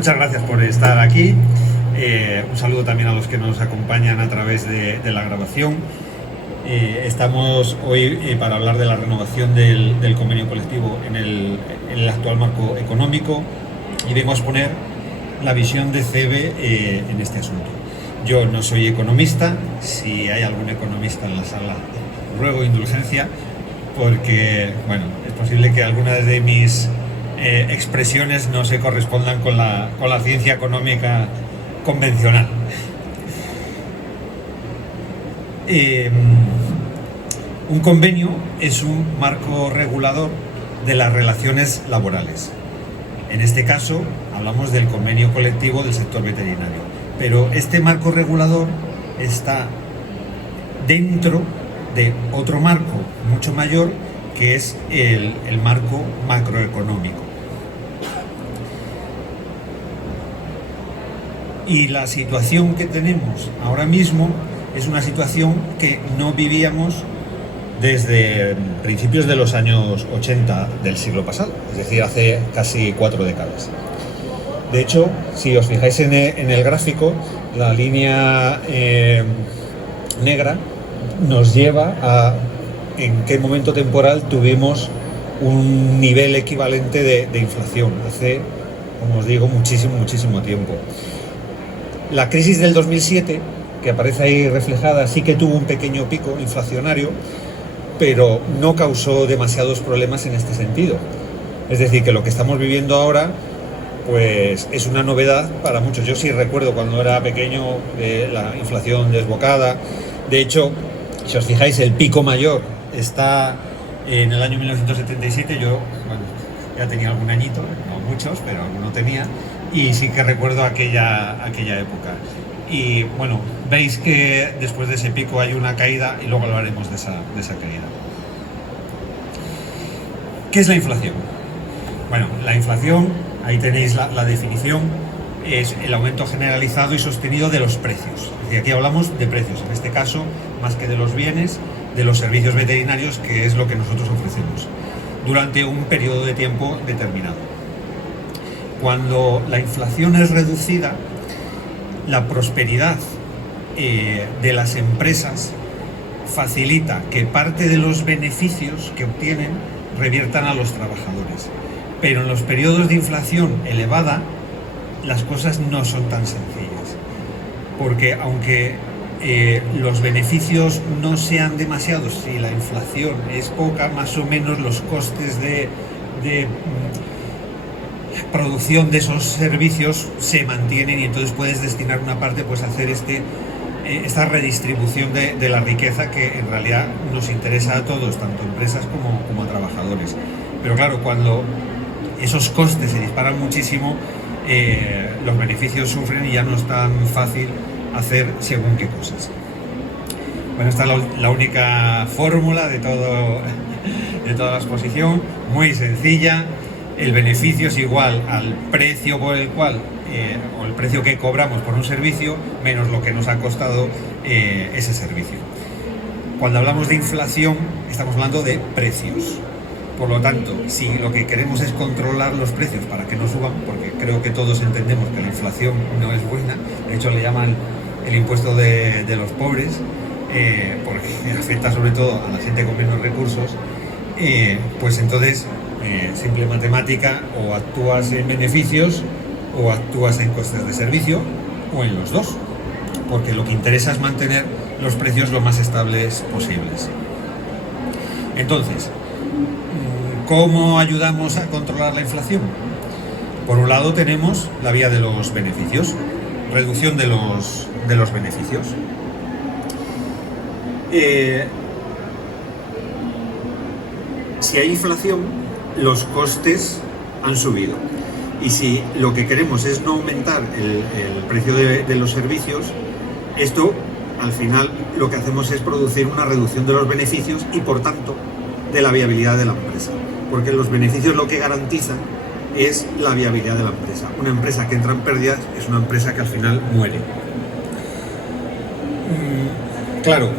Muchas gracias por estar aquí. Un saludo también a los que nos acompañan a través de la grabación. Estamos hoy para hablar de la renovación del convenio colectivo en el actual marco económico, y vengo a exponer la visión de CEBE en este asunto. Yo no soy economista. Si hay algún economista en la sala, ruego indulgencia, porque bueno, es posible que algunas de mis expresiones no se correspondan con la ciencia económica convencional. Un convenio es un marco regulador de las relaciones laborales. En este caso hablamos del convenio colectivo del sector veterinario, pero este marco regulador está dentro de otro marco mucho mayor, que es el marco macroeconómico. Y la situación que tenemos ahora mismo es una situación que no vivíamos desde principios de los años 80 del siglo pasado, es decir, hace casi 4 décadas. De hecho, si os fijáis en el gráfico, la línea negra nos lleva a en qué momento temporal tuvimos un nivel equivalente de inflación, hace, como os digo, muchísimo tiempo. La crisis del 2007, que aparece ahí reflejada, sí que tuvo un pequeño pico inflacionario, pero no causó demasiados problemas en este sentido. Es decir, que lo que estamos viviendo ahora pues es una novedad para muchos. Yo sí recuerdo cuando era pequeño la inflación desbocada. De hecho, si os fijáis, el pico mayor está en el año 1977. Yo, bueno, ya tenía algún añito, no muchos, pero alguno tenía, y sí que recuerdo aquella época. Y bueno, veis que después de ese pico hay una caída, y luego hablaremos de esa caída. ¿Qué es la inflación? Bueno, la inflación, ahí tenéis la definición, es el aumento generalizado y sostenido de los precios. Y aquí hablamos de precios, en este caso, más que de los bienes, de los servicios veterinarios, que es lo que nosotros ofrecemos, durante un periodo de tiempo determinado. Cuando la inflación es reducida, la prosperidad de las empresas facilita que parte de los beneficios que obtienen reviertan a los trabajadores. Pero en los periodos de inflación elevada, las cosas no son tan sencillas, porque aunque los beneficios no sean demasiados, si la inflación es poca, más o menos los costes de producción de esos servicios se mantienen, y entonces puedes destinar una parte pues a hacer esta redistribución de la riqueza, que en realidad nos interesa a todos, tanto a empresas como a trabajadores. Pero claro, cuando esos costes se disparan muchísimo, los beneficios sufren y ya no es tan fácil hacer según qué cosas. Bueno, esta es la única fórmula de toda la exposición, muy sencilla. El beneficio es igual al precio por el cual, o el precio que cobramos por un servicio, menos lo que nos ha costado ese servicio. Cuando hablamos de inflación, estamos hablando de precios. Por lo tanto, si lo que queremos es controlar los precios para que no suban, porque creo que todos entendemos que la inflación no es buena, de hecho le llaman el impuesto de los pobres, porque afecta sobre todo a la gente con menos recursos, pues entonces, simple matemática, o actúas en beneficios o actúas en costes de servicio, o en los dos, porque lo que interesa es mantener los precios lo más estables posibles. Entonces, ¿cómo ayudamos a controlar la inflación? Por un lado tenemos la vía de los beneficios, reducción de los beneficios. Si hay inflación, los costes han subido. Y si lo que queremos es no aumentar el precio de los servicios, esto al final lo que hacemos es producir una reducción de los beneficios y por tanto de la viabilidad de la empresa. Porque los beneficios lo que garantizan es la viabilidad de la empresa. Una empresa que entra en pérdidas es una empresa que al final muere. Claro,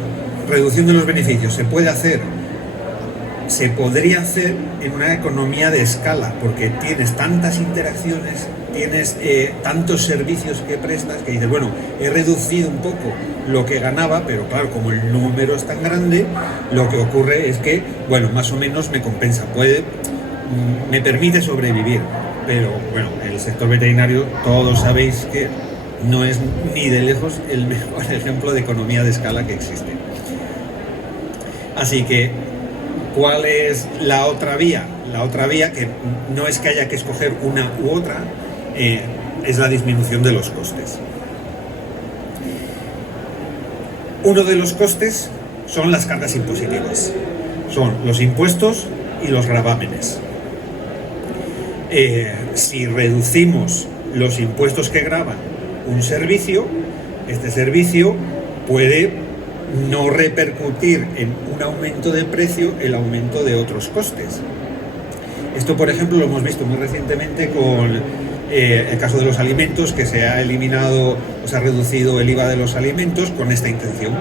reducción de los beneficios se puede hacer, se podría hacer en una economía de escala, porque tienes tantas interacciones tienes tantos servicios que prestas que dices, bueno, he reducido un poco lo que ganaba, pero claro, como el número es tan grande, lo que ocurre es que, bueno, más o menos me compensa, me permite sobrevivir. Pero bueno, el sector veterinario, todos sabéis que no es ni de lejos el mejor ejemplo de economía de escala que existe. Así que, ¿cuál es la otra vía? La otra vía, que no es que haya que escoger una u otra, es la disminución de los costes. Uno de los costes son las cargas impositivas, son los impuestos y los gravámenes. Si reducimos los impuestos que gravan un servicio, este servicio puede no repercutir en un aumento de precio el aumento de otros costes. Esto, por ejemplo, lo hemos visto muy recientemente con el caso de los alimentos, que se ha eliminado o se ha reducido el IVA de los alimentos con esta intención.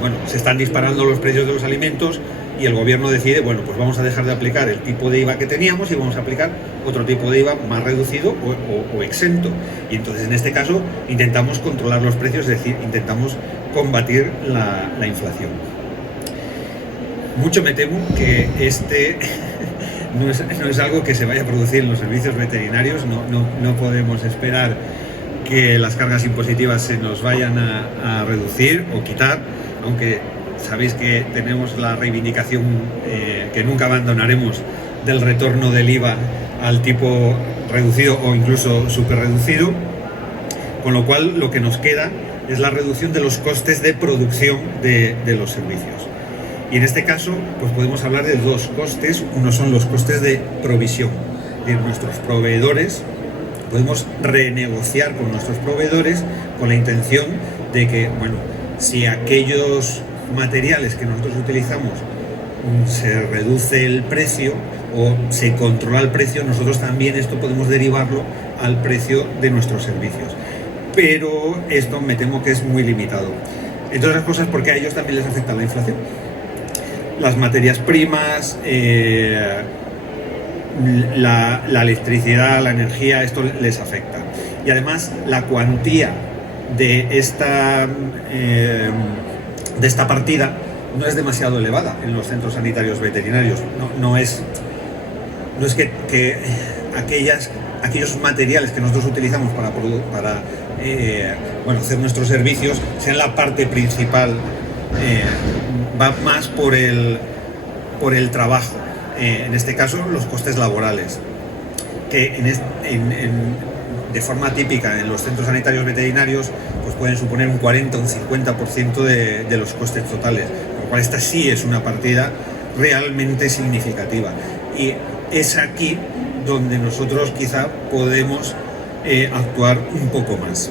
Bueno, se están disparando los precios de los alimentos y el gobierno decide, bueno, pues vamos a dejar de aplicar el tipo de IVA que teníamos y vamos a aplicar otro tipo de IVA más reducido o exento. Y entonces, en este caso, intentamos controlar los precios, es decir, intentamos combatir la inflación. Mucho me temo que no es algo que se vaya a producir en los servicios veterinarios. No podemos esperar que las cargas impositivas se nos vayan a reducir o quitar, aunque sabéis que tenemos la reivindicación que nunca abandonaremos del retorno del IVA al tipo reducido o incluso súper reducido, con lo cual lo que nos queda es la reducción de los costes de producción de los servicios. Y en este caso, pues podemos hablar de dos costes. Uno son los costes de provisión. De nuestros proveedores, podemos renegociar con nuestros proveedores con la intención de que, bueno, si aquellos materiales que nosotros utilizamos se reduce el precio o se controla el precio, nosotros también esto podemos derivarlo al precio de nuestros servicios. Pero esto me temo que es muy limitado. Entre otras cosas porque a ellos también les afecta la inflación. Las materias primas, la electricidad, la energía, esto les afecta. Y además la cuantía de esta partida no es demasiado elevada en los centros sanitarios veterinarios. No es que aquellos materiales que nosotros utilizamos para hacer nuestros servicios sean la parte principal. Va más por el trabajo, en este caso los costes laborales, que de forma típica en los centros sanitarios veterinarios pues pueden suponer un 40 o un 50% de los costes totales, por lo cual esta sí es una partida realmente significativa, y es aquí donde nosotros quizá podemos actuar un poco más.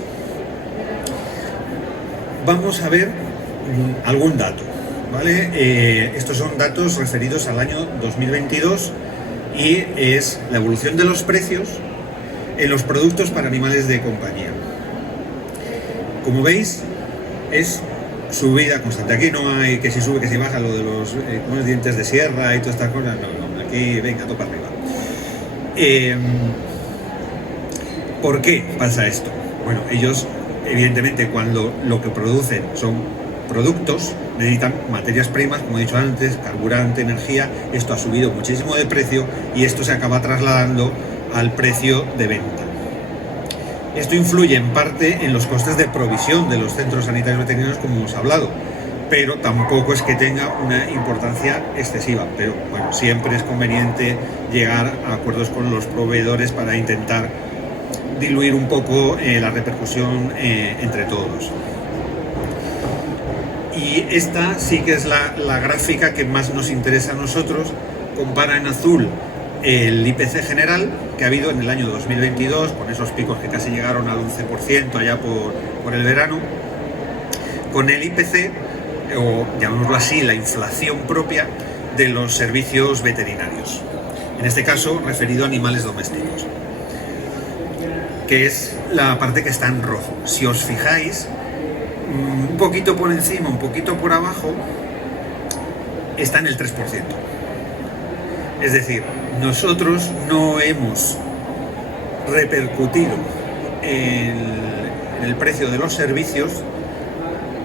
Vamos a ver algún dato, ¿vale? Estos son datos referidos al año 2022 y es la evolución de los precios en los productos para animales de compañía. Como veis, es subida constante. Aquí no hay que si sube, que si baja, lo de los dientes de sierra y todas estas cosas. No, aquí venga, todo para arriba. ¿Por qué pasa esto? Bueno, ellos, evidentemente, cuando lo que producen son productos, necesitan materias primas, como he dicho antes, carburante, energía. Esto ha subido muchísimo de precio y esto se acaba trasladando al precio de venta. Esto influye en parte en los costes de provisión de los centros sanitarios veterinarios, como hemos hablado, pero tampoco es que tenga una importancia excesiva. Pero bueno, siempre es conveniente llegar a acuerdos con los proveedores para intentar diluir un poco la repercusión entre todos. Y esta sí que es la gráfica que más nos interesa a nosotros. Compara en azul el IPC general que ha habido en el año 2022, con esos picos que casi llegaron al 11% allá por el verano, con el IPC, o llamémoslo así, la inflación propia de los servicios veterinarios. En este caso, referido a animales domésticos, que es la parte que está en rojo. Si os fijáis, un poquito por encima, un poquito por abajo, está en el 3%. Es decir, nosotros no hemos repercutido en el precio de los servicios.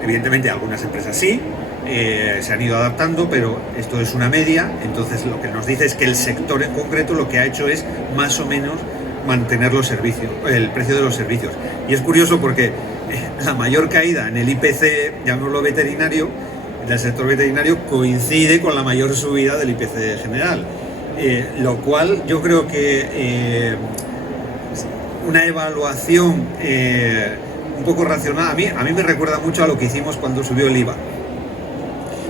Evidentemente algunas empresas sí, se han ido adaptando, pero esto es una media. Entonces lo que nos dice es que el sector en concreto lo que ha hecho es más o menos mantener los servicios, el precio de los servicios. Y es curioso porque la mayor caída en el IPC, llamémoslo veterinario, del sector veterinario, coincide con la mayor subida del IPC general, lo cual yo creo que una evaluación un poco racional, a mí me recuerda mucho a lo que hicimos cuando subió el IVA.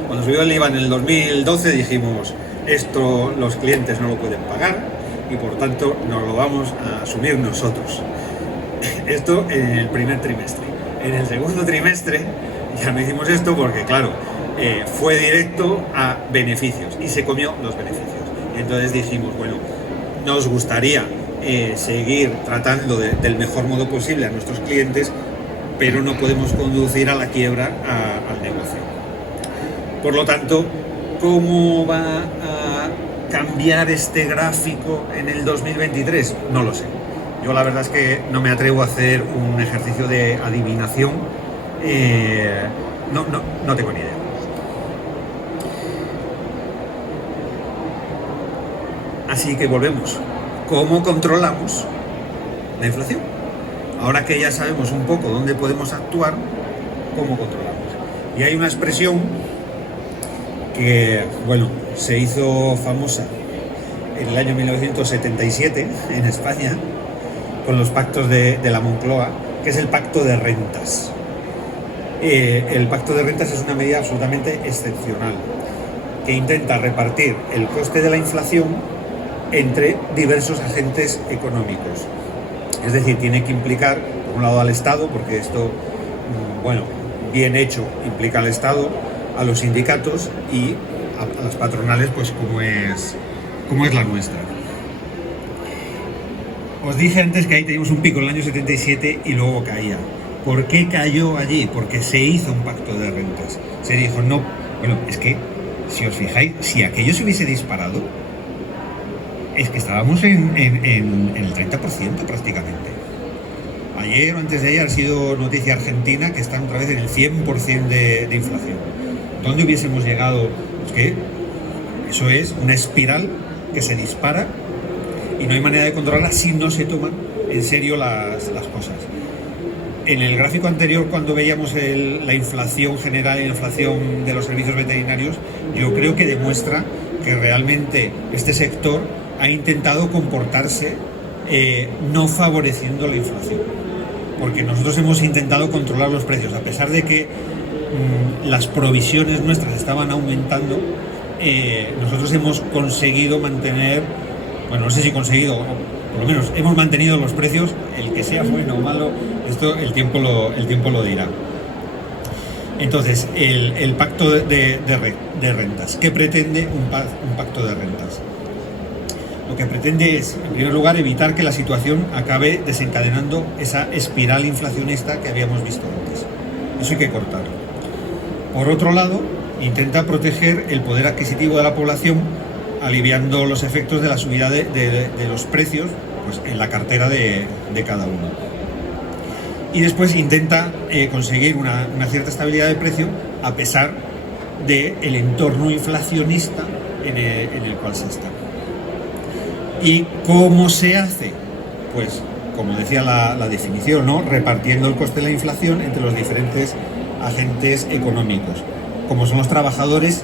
Cuando subió el IVA en el 2012 dijimos, esto los clientes no lo pueden pagar y por tanto nos lo vamos a asumir nosotros. Esto en el primer trimestre. En el segundo trimestre ya no hicimos esto porque, claro, fue directo a beneficios y se comió los beneficios. Entonces dijimos, bueno, nos gustaría seguir tratando del mejor modo posible a nuestros clientes, pero no podemos conducir a la quiebra al negocio. Por lo tanto, ¿cómo va a cambiar este gráfico en el 2023? No lo sé. Yo la verdad es que no me atrevo a hacer un ejercicio de adivinación. No tengo ni idea. Así que volvemos. ¿Cómo controlamos la inflación? Ahora que ya sabemos un poco dónde podemos actuar, ¿cómo controlamos? Y hay una expresión que, bueno, se hizo famosa en el año 1977 en España con los pactos de la Moncloa, que es el pacto de rentas. El pacto de rentas es una medida absolutamente excepcional que intenta repartir el coste de la inflación entre diversos agentes económicos. Es decir, tiene que implicar, por un lado, al Estado, porque esto, bueno, bien hecho, implica al Estado, a los sindicatos y a las patronales, pues como es la nuestra. Os dije antes que ahí teníamos un pico en el año 77 y luego caía. ¿Por qué cayó allí? Porque se hizo un pacto de rentas. Se dijo, no, bueno, es que, si os fijáis, si aquello se hubiese disparado, es que estábamos en el 30% prácticamente. Ayer o antes de ayer ha sido noticia argentina que están otra vez en el 100% de inflación. ¿Dónde hubiésemos llegado? Es que eso es una espiral que se dispara y no hay manera de controlarla si no se toman en serio las cosas. En el gráfico anterior, cuando veíamos la inflación general y la inflación de los servicios veterinarios, yo creo que demuestra que realmente este sector ha intentado comportarse no favoreciendo la inflación, porque nosotros hemos intentado controlar los precios, a pesar de que las provisiones nuestras estaban aumentando. Nosotros hemos conseguido mantener, bueno, no sé si conseguido, por lo menos hemos mantenido los precios, el que sea bueno o malo, esto el tiempo lo dirá. Entonces, el pacto de rentas. ¿Qué pretende un pacto de rentas? Lo que pretende es, en primer lugar, evitar que la situación acabe desencadenando esa espiral inflacionista que habíamos visto antes. Eso hay que cortarlo. Por otro lado, intenta proteger el poder adquisitivo de la población, aliviando los efectos de la subida de los precios, pues, en la cartera de cada uno. Y después intenta conseguir una cierta estabilidad de precio a pesar del entorno inflacionista en el cual se está. ¿Y cómo se hace? Pues, como decía la definición, ¿no? Repartiendo el coste de la inflación entre los diferentes agentes económicos, como son los trabajadores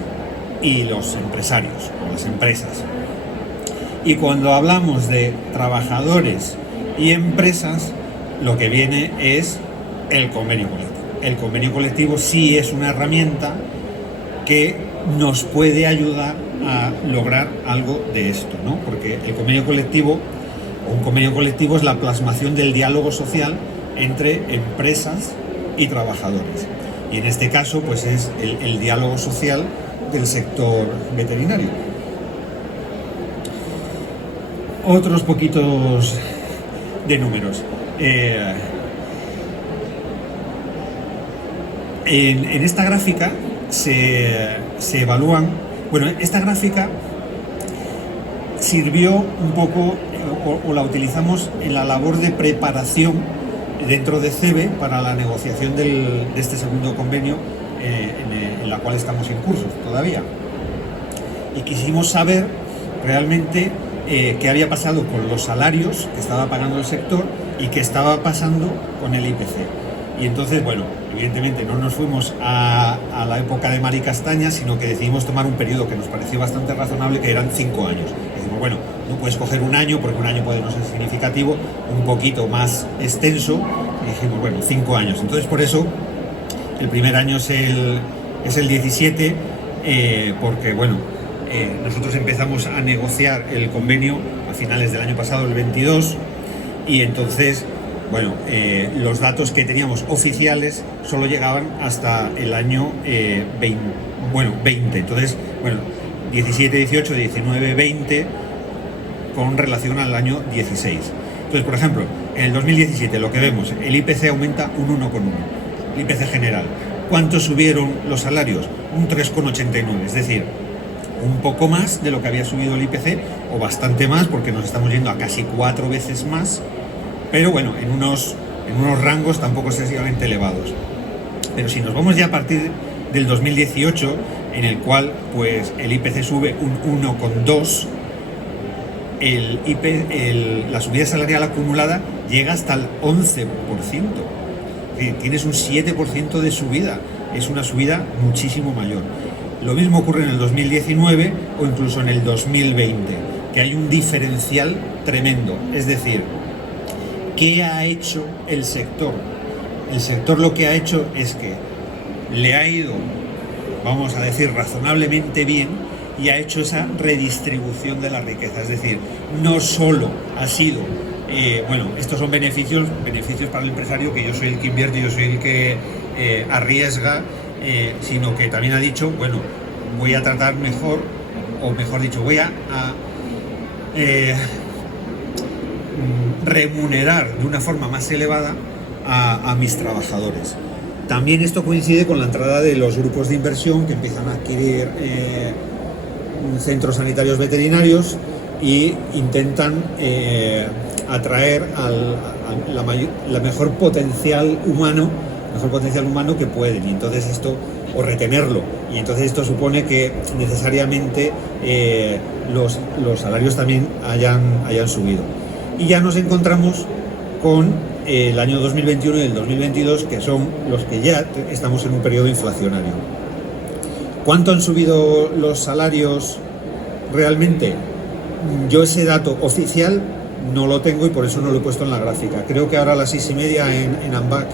y los empresarios, o las empresas. Y cuando hablamos de trabajadores y empresas, lo que viene es el convenio colectivo. El convenio colectivo sí es una herramienta que nos puede ayudar a lograr algo de esto, ¿no? Porque el convenio colectivo, o un convenio colectivo, es la plasmación del diálogo social entre empresas y trabajadores. Y en este caso, pues es el diálogo social del sector veterinario. Otros poquitos de números. En esta gráfica se evalúan. Bueno, esta gráfica sirvió un poco o la utilizamos en la labor de preparación dentro de CEBE para la negociación de este segundo convenio en la cual estamos en curso todavía. Y quisimos saber realmente qué había pasado con los salarios que estaba pagando el sector y qué estaba pasando con el IPC. Y entonces, bueno, evidentemente no nos fuimos a la época de Mari Castaña, sino que decidimos tomar un periodo que nos pareció bastante razonable, que eran 5 años. Decimos, bueno, no puedes coger un año, porque un año puede no ser significativo, un poquito más extenso, y dijimos, bueno, 5 años. Entonces, por eso, el primer año es el 17, porque, bueno, nosotros empezamos a negociar el convenio a finales del año pasado, el 22, y entonces, bueno, los datos que teníamos oficiales solo llegaban hasta el año 20. Entonces, bueno, 17, 18, 19, 20 con relación al año 16. Entonces, por ejemplo, en el 2017 lo que vemos, el IPC aumenta un 1,1, el IPC general. ¿Cuánto subieron los salarios? Un 3,89, es decir, un poco más de lo que había subido el IPC, o bastante más, porque nos estamos yendo a casi 4 veces más, pero bueno, en unos rangos tampoco excesivamente elevados. Pero si nos vamos ya a partir del 2018, en el cual pues el IPC sube un 1,2, la subida salarial acumulada llega hasta el 11%. Tienes un 7% de subida, es una subida muchísimo mayor. Lo mismo ocurre en el 2019 o incluso en el 2020, que hay un diferencial tremendo. Es decir, ¿qué ha hecho el sector? El sector lo que ha hecho es que le ha ido, vamos a decir, razonablemente bien, y ha hecho esa redistribución de la riqueza. Es decir, no solo ha sido, bueno, estos son beneficios para el empresario, que yo soy el que invierte, yo soy el que arriesga, sino que también ha dicho, bueno, voy a tratar mejor, o mejor dicho, voy a remunerar de una forma más elevada a mis trabajadores. También esto coincide con la entrada de los grupos de inversión que empiezan a adquirir centros sanitarios veterinarios y intentan atraer la mejor potencial humano que pueden, y entonces esto, o retenerlo, y entonces esto supone que necesariamente los salarios también hayan subido. Y ya nos encontramos con el año 2021 y el 2022, que son los que ya estamos en un periodo inflacionario. ¿Cuánto han subido los salarios realmente? Yo ese dato oficial no lo tengo y por eso no lo he puesto en la gráfica. Creo que ahora a las 6:30 en AMBAC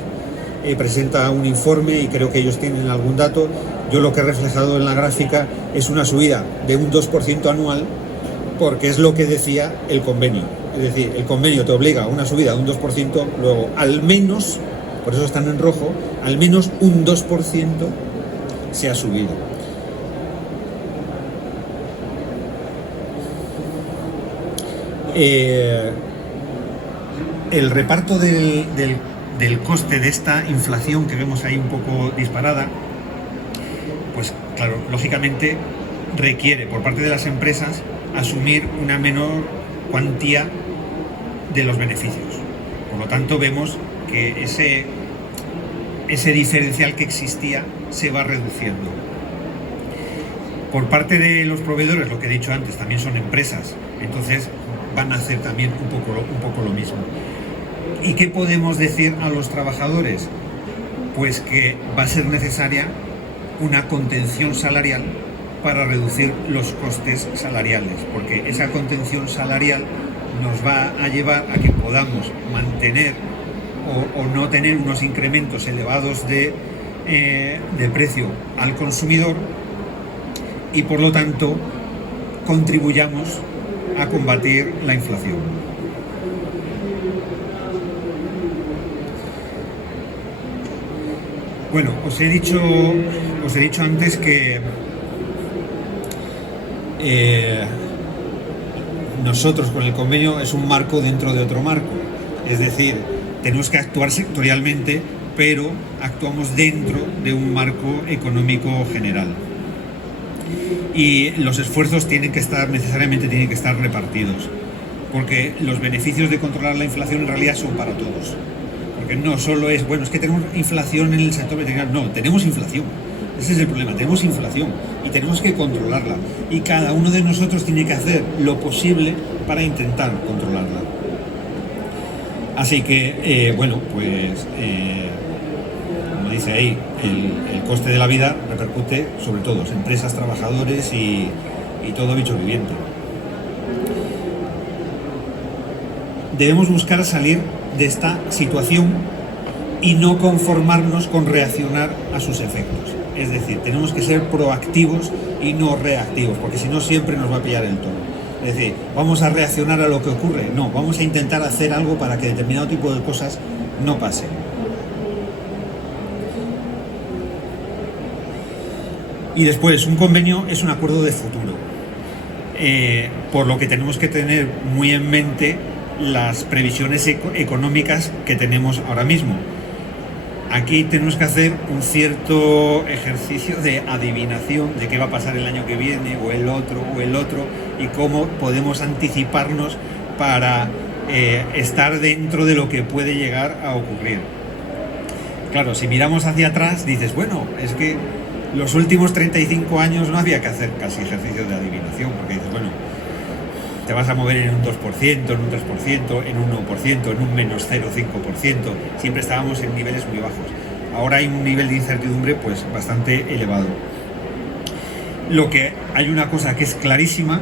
presenta un informe y creo que ellos tienen algún dato. Yo lo que he reflejado en la gráfica es una subida de un 2% anual, porque es lo que decía el convenio. Es decir, el convenio te obliga a una subida de un 2%, luego al menos, por eso están en rojo, al menos un 2% se ha subido. El reparto del coste de esta inflación que vemos ahí un poco disparada, pues claro, lógicamente requiere por parte de las empresas asumir una menor cuantía de los beneficios. Por lo tanto, vemos que ese diferencial que existía se va reduciendo. Por parte de los proveedores, lo que he dicho antes, también son empresas, entonces van a hacer también un poco lo mismo. ¿Y qué podemos decir a los trabajadores? Pues que va a ser necesaria una contención salarial para reducir los costes salariales, porque esa contención salarial nos va a llevar a que podamos mantener o no tener unos incrementos elevados de precio al consumidor, y por lo tanto contribuyamos a combatir la inflación. Bueno, os he dicho antes que nosotros con el convenio es un marco dentro de otro marco, es decir, tenemos que actuar sectorialmente, pero actuamos dentro de un marco económico general. Y los esfuerzos necesariamente tienen que estar repartidos. porque los beneficios de controlar la inflación en realidad son para todos. Porque no solo es, bueno, es que tenemos inflación en el sector veterinario, no, tenemos inflación. Ese es el problema, tenemos inflación y tenemos que controlarla. Y cada uno de nosotros tiene que hacer lo posible para intentar controlarla. Así que, bueno, pues, como dice ahí, el coste de la vida repercute sobre todos, empresas, trabajadores y todo bicho viviente. Debemos buscar salir de esta situación y no conformarnos con reaccionar a sus efectos. Es decir, tenemos que ser proactivos y no reactivos, porque si no siempre nos va a pillar el toro. Es decir, ¿vamos a reaccionar a lo que ocurre? No, vamos a intentar hacer algo para que determinado tipo de cosas no pasen. Y después, un convenio es un acuerdo de futuro, por lo que tenemos que tener muy en mente las previsiones económicas que tenemos ahora mismo. Aquí tenemos que hacer un cierto ejercicio de adivinación de qué va a pasar el año que viene o el otro y cómo podemos anticiparnos para estar dentro de lo que puede llegar a ocurrir. Claro, si miramos hacia atrás dices, bueno, es que los últimos 35 años no había que hacer casi ejercicios de adivinación, porque dices, bueno, te vas a mover en un 2%, en un 3%, en un 1%, en un menos 0,5%. Siempre estábamos en niveles muy bajos. Ahora hay un nivel de incertidumbre pues bastante elevado. Lo que hay una cosa que es clarísima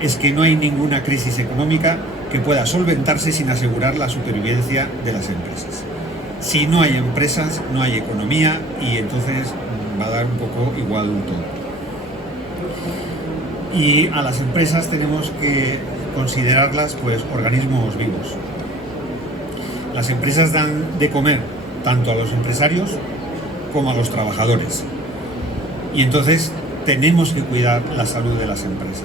es que no hay ninguna crisis económica que pueda solventarse sin asegurar la supervivencia de las empresas. Si no hay empresas, no hay economía y entonces va a dar un poco igual todo. Y a las empresas tenemos que considerarlas pues organismos vivos. Las empresas dan de comer tanto a los empresarios como a los trabajadores. Y entonces tenemos que cuidar la salud de las empresas.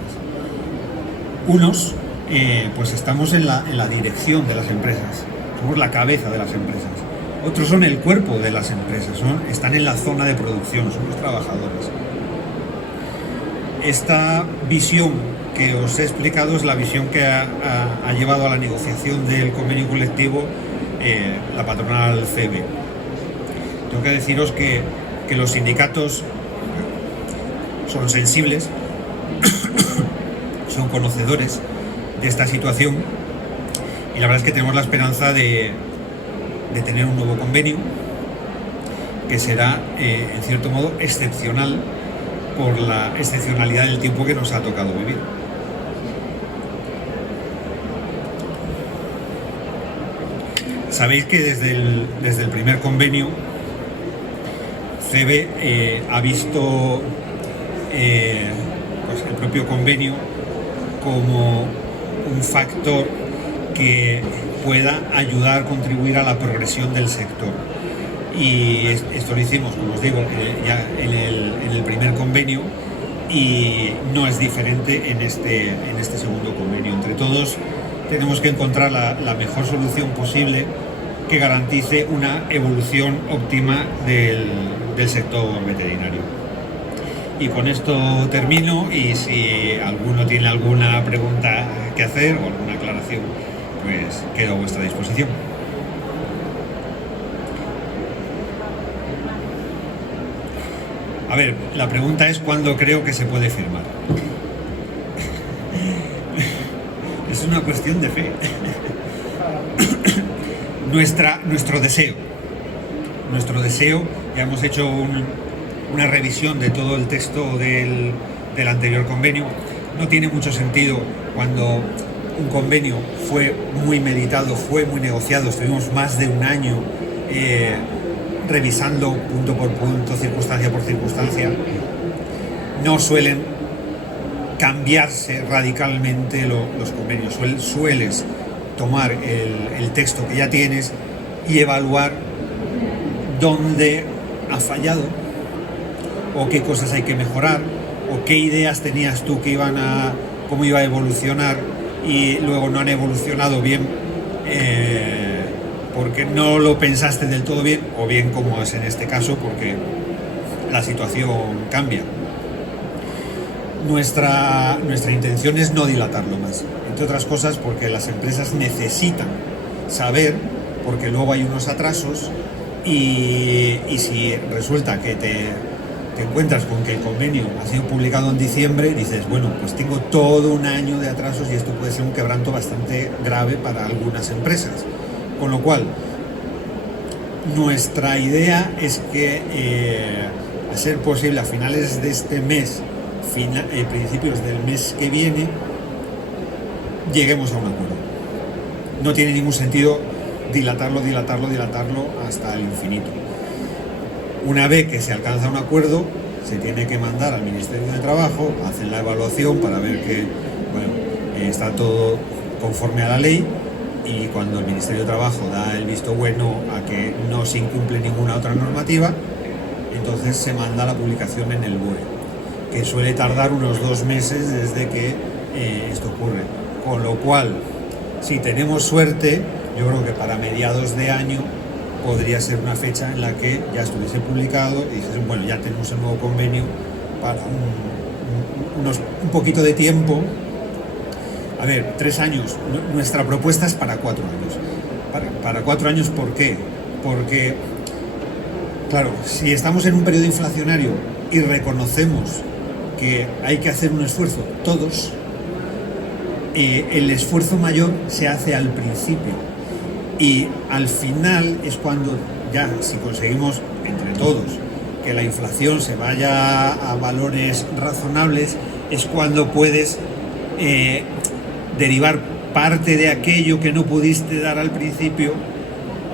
Unos pues estamos en la dirección de las empresas, somos la cabeza de las empresas. Otros son el cuerpo de las empresas, están en la zona de producción, son los trabajadores. Esta visión que os he explicado es la visión que ha llevado a la negociación del convenio colectivo la patronal CEBE. Tengo que deciros que los sindicatos son sensibles, son conocedores de esta situación y la verdad es que tenemos la esperanza de tener un nuevo convenio que será en cierto modo excepcional por la excepcionalidad del tiempo que nos ha tocado vivir. Sabéis que desde el primer convenio CEBE ha visto pues el propio convenio como un factor que pueda ayudar, contribuir a la progresión del sector. Y esto lo hicimos, como os digo, ya en el primer convenio y no es diferente en este segundo convenio. Entre todos tenemos que encontrar la mejor solución posible que garantice una evolución óptima del sector veterinario. Y con esto termino y si alguno tiene alguna pregunta que hacer o alguna aclaración, pues quedo a vuestra disposición. A ver, la pregunta es ¿cuándo creo que se puede firmar? Es una cuestión de fe. Nuestro deseo, ya hemos hecho una revisión de todo el texto del anterior convenio. No tiene mucho sentido cuando un convenio fue muy meditado, fue muy negociado, estuvimos más de un año revisando punto por punto, circunstancia por circunstancia. No suelen cambiarse radicalmente los convenios, sueles tomar el texto que ya tienes y evaluar dónde ha fallado o qué cosas hay que mejorar o qué ideas tenías tú que cómo iba a evolucionar y luego no han evolucionado bien porque no lo pensaste del todo bien o bien como es en este caso porque la situación cambia. Nuestra intención es no dilatarlo más, entre otras cosas porque las empresas necesitan saber, porque luego hay unos atrasos y si resulta que te encuentras con que el convenio ha sido publicado en diciembre, dices, bueno, pues tengo todo un año de atrasos y esto puede ser un quebranto bastante grave para algunas empresas. Con lo cual, nuestra idea es que, a ser posible, a finales de este mes, principios del mes que viene, lleguemos a un acuerdo. No tiene ningún sentido dilatarlo hasta el infinito. Una vez que se alcanza un acuerdo, se tiene que mandar al Ministerio de Trabajo, hacen la evaluación para ver que está todo conforme a la ley, y cuando el Ministerio de Trabajo da el visto bueno a que no se incumple ninguna otra normativa, entonces se manda a la publicación en el BOE, que suele tardar unos 2 meses desde que esto ocurre. Con lo cual, si tenemos suerte, yo creo que para mediados de año podría ser una fecha en la que ya estuviese publicado y dices, bueno, ya tenemos el nuevo convenio para un poquito de tiempo. A ver, 3 años, nuestra propuesta es para 4 años. Para 4 años, ¿por qué? Porque, claro, si estamos en un periodo inflacionario y reconocemos que hay que hacer un esfuerzo todos, el esfuerzo mayor se hace al principio. Y al final es cuando ya, si conseguimos entre todos que la inflación se vaya a valores razonables, es cuando puedes derivar parte de aquello que no pudiste dar al principio,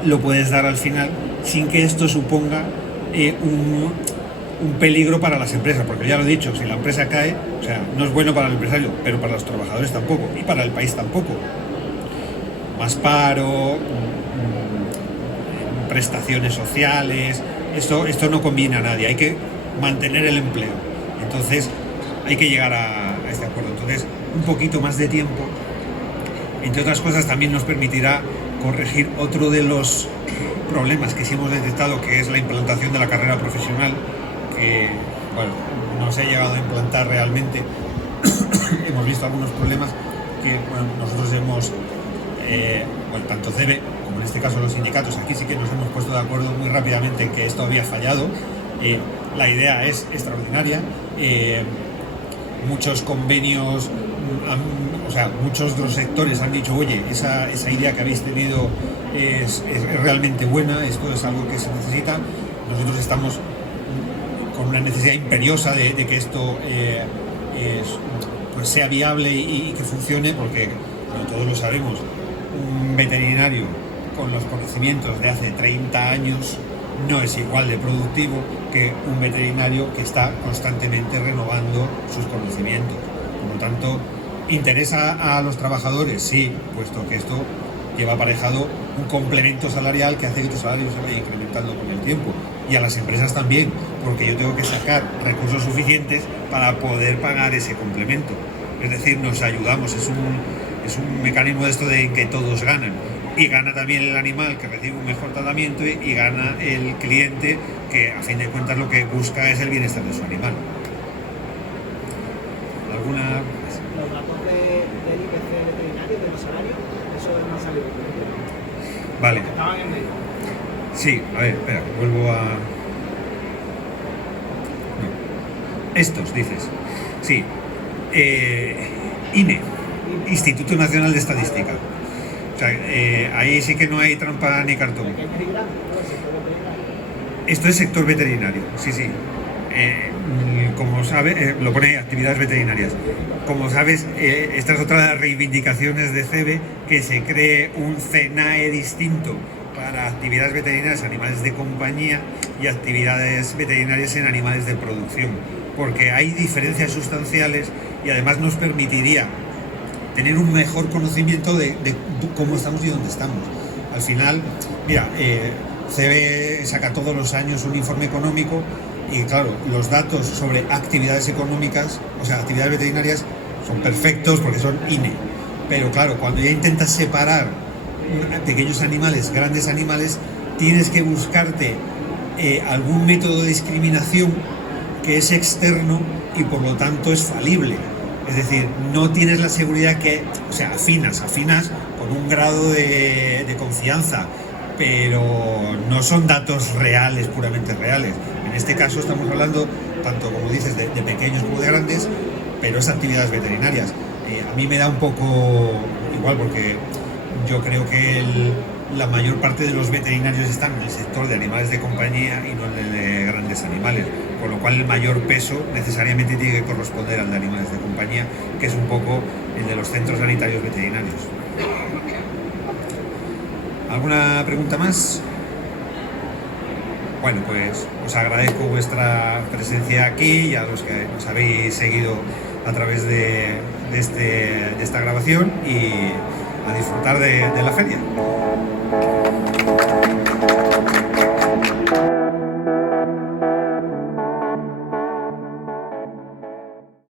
lo puedes dar al final, sin que esto suponga un peligro para las empresas, porque ya lo he dicho, si la empresa cae, o sea, no es bueno para el empresario, pero para los trabajadores tampoco, y para el país tampoco. Más paro, prestaciones sociales, esto no conviene a nadie, hay que mantener el empleo, entonces hay que llegar a este acuerdo. Entonces, un poquito más de tiempo, entre otras cosas, también nos permitirá corregir otro de los problemas que sí hemos detectado, que es la implantación de la carrera profesional, que, bueno, no se ha llegado a implantar realmente. Hemos visto algunos problemas que, bueno, nosotros hemos, tanto CEBE como en este caso los sindicatos, aquí sí que nos hemos puesto de acuerdo muy rápidamente en que esto había fallado. La idea es extraordinaria. Muchos convenios, muchos de los sectores han dicho, oye, esa idea que habéis tenido es realmente buena, esto es algo que se necesita. Nosotros estamos con una necesidad imperiosa de que esto pues sea viable y que funcione, porque, como todos lo sabemos, un veterinario con los conocimientos de hace 30 años no es igual de productivo que un veterinario que está constantemente renovando sus conocimientos. Por lo tanto, ¿interesa a los trabajadores? Sí, puesto que esto lleva aparejado un complemento salarial que hace que tu salario se vaya incrementando con el tiempo. Y a las empresas también, porque yo tengo que sacar recursos suficientes para poder pagar ese complemento. Es decir, nos ayudamos, es un mecanismo de esto de que todos ganan. Y gana también el animal, que recibe un mejor tratamiento, y gana el cliente, que a fin de cuentas lo que busca es el bienestar de su animal. ¿Alguna? Los datos del IPC veterinario, de los salarios, eso no ha salido. Vale. Los que estaban en medio. Sí, a ver, espera, vuelvo a... No. Estos, dices. Sí. INE, Instituto Nacional de Estadística. O sea, ahí sí que no hay trampa ni cartón. Esto es sector veterinario, sí. Como sabes, lo pone actividades veterinarias. Como sabes, esta es otra de las reivindicaciones de CEBE, que se cree un CENAE distinto para actividades veterinarias, animales de compañía, y actividades veterinarias en animales de producción, porque hay diferencias sustanciales y además nos permitiría tener un mejor conocimiento de cómo estamos y dónde estamos. Al final, mira, CEBE saca todos los años un informe económico y, claro, los datos sobre actividades económicas, o sea, actividades veterinarias, son perfectos porque son INE. Pero, claro, cuando ya intentas separar pequeños animales, grandes animales, tienes que buscarte algún método de discriminación que es externo y por lo tanto es falible. Es decir, no tienes la seguridad que, o sea, afinas con un grado de confianza, pero no son datos reales, puramente reales. En este caso estamos hablando, tanto como dices, de pequeños como de grandes, pero es actividades veterinarias. A mí me da un poco igual, porque yo creo que la mayor parte de los veterinarios están en el sector de animales de compañía y no en el de grandes animales, con lo cual el mayor peso necesariamente tiene que corresponder al de animales de compañía, que es un poco el de los centros sanitarios veterinarios. ¿Alguna pregunta más? Bueno, pues os agradezco vuestra presencia aquí y a los que nos habéis seguido a través de esta grabación, y a disfrutar de la feria.